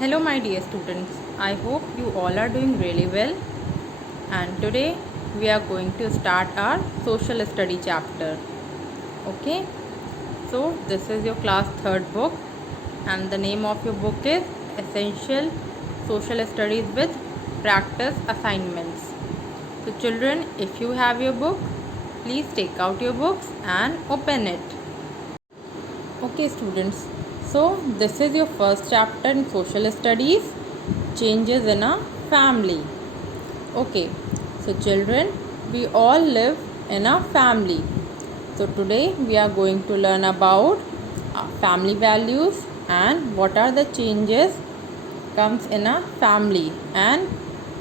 Hello my dear students, I hope you all are doing really well, and today we are going to start our social study chapter. Okay, so this is your class 3rd book and the name of your book is Essential Social Studies with Practice Assignments. So children, if you have your book, please take out your books and open it. Okay students, so this is your first chapter in social studies, changes in a family. Okay, so children, we all live in a family. So today we are going to learn about family values and what are the changes comes in a family and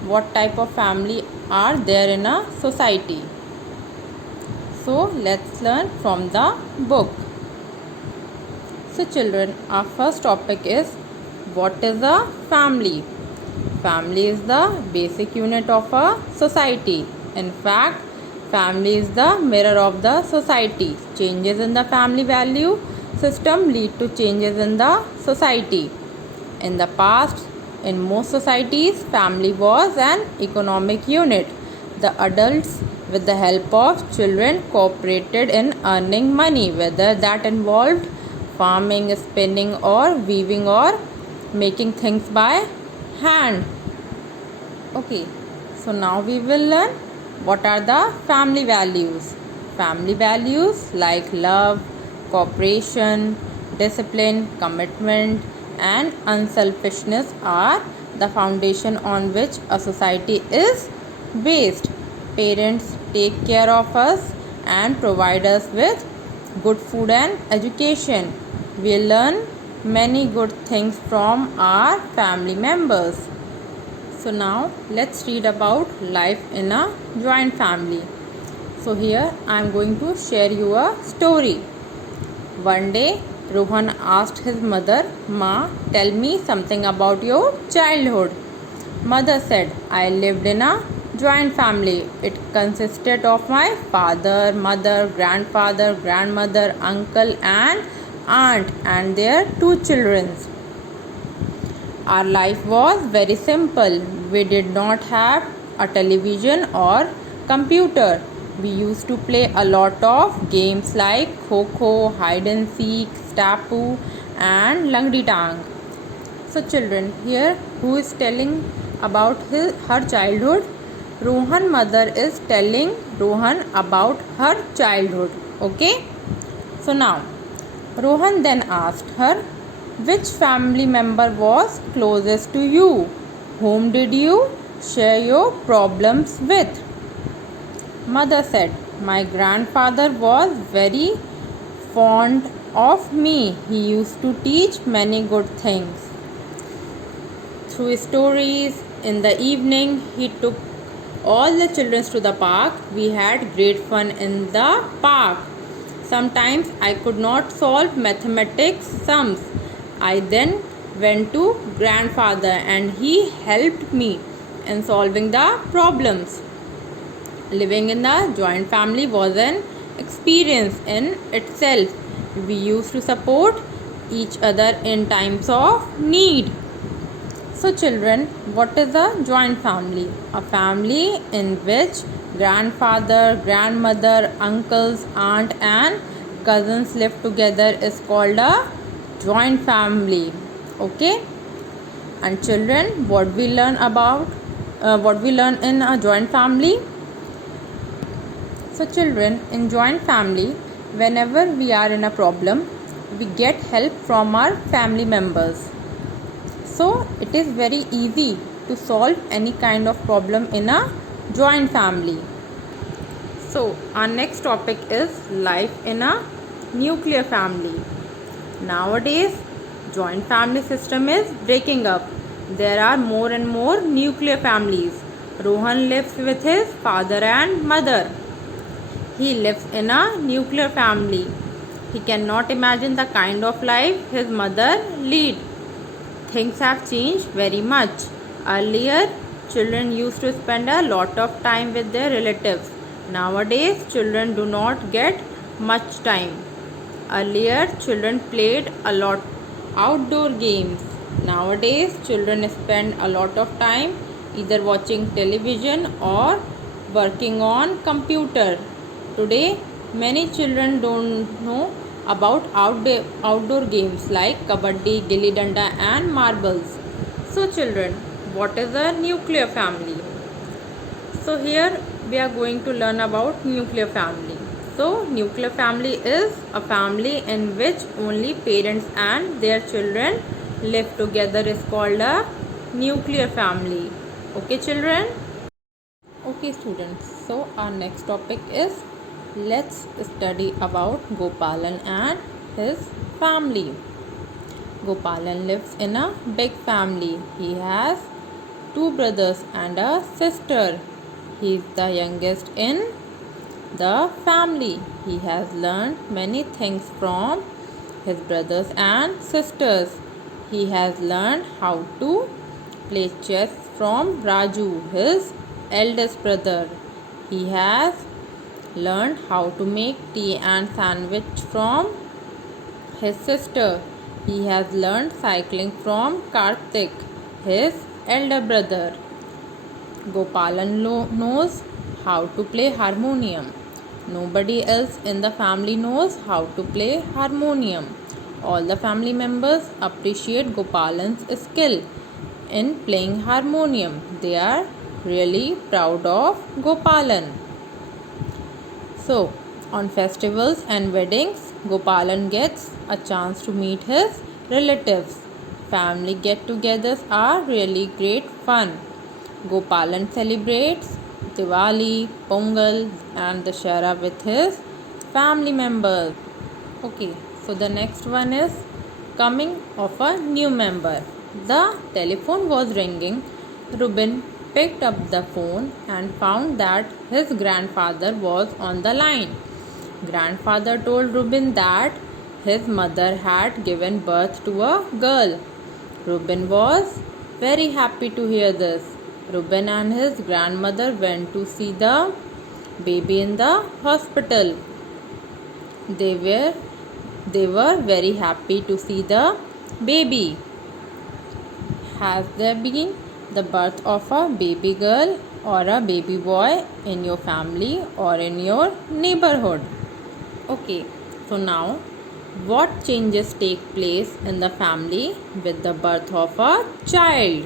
what type of family are there in a society. So let's learn from the book. So children, our first topic is what is a family? Family is the basic unit of a society. In fact, family is the mirror of the society. Changes in the family value system lead to changes in the society. In the past, in most societies, family was an economic unit. The adults, with the help of children, cooperated in earning money, whether that involved farming, spinning, or weaving, or making things by hand. Okay, so now we will learn what are the family values. Family values like love, cooperation, discipline, commitment, and unselfishness are the foundation on which a society is based. Parents take care of us and provide us with good food and education. We learn many good things from our family members. So now let's read about life in a joint family. So here I am going to share you a story. One day Rohan asked his mother, "Ma, tell me something about your childhood." Mother said, "I lived in a joint family. It consisted of my father, mother, grandfather, grandmother, uncle and aunt and their 2 children. Our life was very simple. We did not have a television or computer. We used to play a lot of games like Kho-Kho, hide and seek, Stapu and Langdi Tang." So children, here who is telling about her childhood? Rohan mother is telling Rohan about her childhood. Okay. So now Rohan then asked her, which family member was closest to you? Whom did you share your problems with? Mother said, my grandfather was very fond of me. He used to teach many good things. Through stories, in the evening, he took all the children to the park. We had great fun in the park. Sometimes I could not solve mathematics sums. I then went to grandfather and he helped me in solving the problems. Living in the joint family was an experience in itself. We used to support each other in times of need. So children, what is a joint family? A family in which grandfather, grandmother, uncles, aunt and cousins live together is called a joint family. Okay. And children, what we learn in a joint family? So children, in joint family, whenever we are in a problem, we get help from our family members. So it is very easy to solve any kind of problem in a joint family. So our next topic is life in a nuclear family. Nowadays, joint family system is breaking up. There are more and more nuclear families. Rohan lives with his father and mother. He lives in a nuclear family. He cannot imagine the kind of life his mother leads. Things have changed very much. Earlier, children used to spend a lot of time with their relatives. Nowadays, children do not get much time. Earlier, children played a lot outdoor games. Nowadays, children spend a lot of time either watching television or working on computer. Today, many children don't know about outdoor games like kabaddi, gilli danda and marbles. So children, what is a nuclear family? So here we are going to learn about nuclear family. So nuclear family is a family in which only parents and their children live together is called a nuclear family. Okay children? Okay students, so our next topic is let's study about Gopalan and his family. Gopalan lives in a big family. He has two brothers and a sister. He is the youngest in the family. He has learned many things from his brothers and sisters. He has learned how to play chess from Raju, his eldest brother. He has learned how to make tea and sandwich from his sister. He has learned cycling from Karthik, his elder brother. Gopalan knows how to play harmonium. Nobody else in the family knows how to play harmonium. All the family members appreciate Gopalan's skill in playing harmonium. They are really proud of Gopalan. So, on festivals and weddings, Gopalan gets a chance to meet his relatives. Family get-togethers are really great fun. Gopalan celebrates Diwali, Pongal and Dussehra with his family members. Okay, so the next one is coming of a new member. The telephone was ringing. Ruben picked up the phone and found that his grandfather was on the line. Grandfather told Ruben that his mother had given birth to a girl. Ruben was very happy to hear this. Ruben and his grandmother went to see the baby in the hospital. They were very happy to see the baby. Has there been the birth of a baby girl or a baby boy in your family or in your neighborhood? Okay, so now what changes take place in the family with the birth of a child?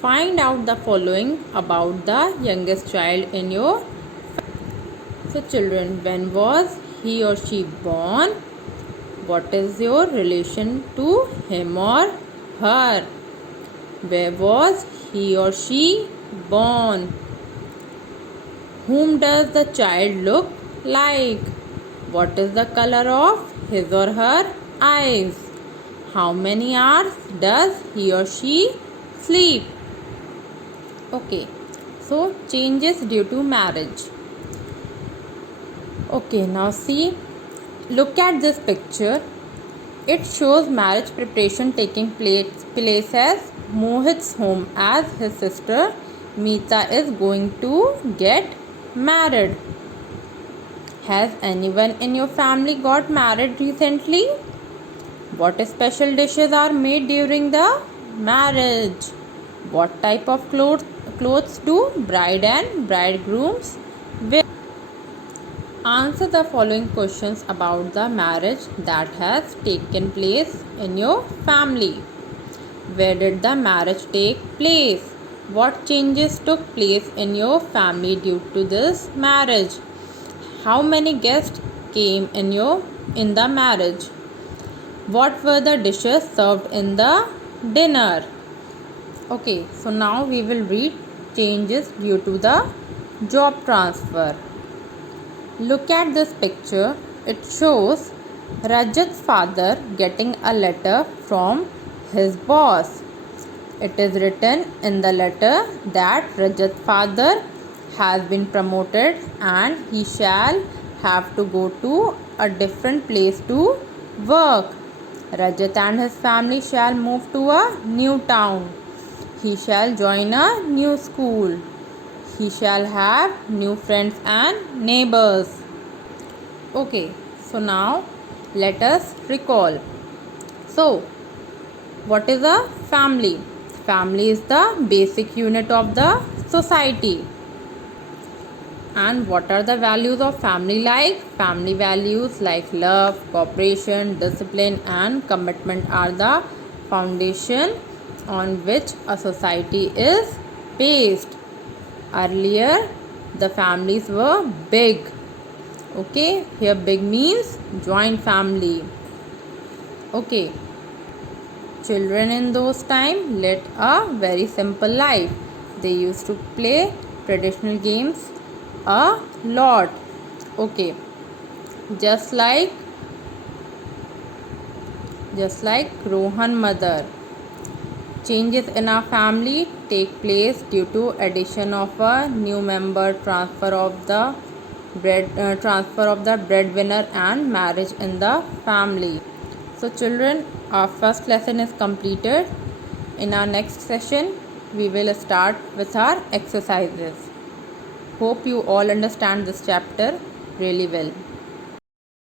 Find out the following about the youngest child in your family. So children, when was he or she born? What is your relation to him or her? Where was he or she born? Whom does the child look like? What is the color of his or her eyes? How many hours does he or she sleep? Okay, so changes due to marriage. Okay, now see, look at this picture. It shows marriage preparation taking place as Mohit's home as his sister Meeta is going to get married. Has anyone in your family got married recently? What special dishes are made during the marriage? What type of clothes do bride and bridegrooms wear? Answer the following questions about the marriage that has taken place in your family. Where did the marriage take place? What changes took place in your family due to this marriage? How many guests came in the marriage? What were the dishes served in the dinner? Okay, so now we will read changes due to the job transfer. Look at this picture. It shows Rajat's father getting a letter from his boss. It is written in the letter that Rajat's father has been promoted and he shall have to go to a different place to work. Rajat and his family shall move to a new town. He shall join a new school. He shall have new friends and neighbors. Okay, so now let us recall. So, What is a family? Family is the basic unit of the society. And what are the values of family like? Family values like love, cooperation, discipline, and commitment are the foundation on which a society is based. Earlier, the families were big. Okay, here big means joint family. Okay, children in those time led a very simple life. They used to play traditional games a lot. Okay, just like Rohan mother. Changes in our family take place due to addition of a new member, transfer of the breadwinner, and marriage in the family. So children, our first lesson is completed. In our next session, we will start with our exercises. Hope you all understand this chapter really well.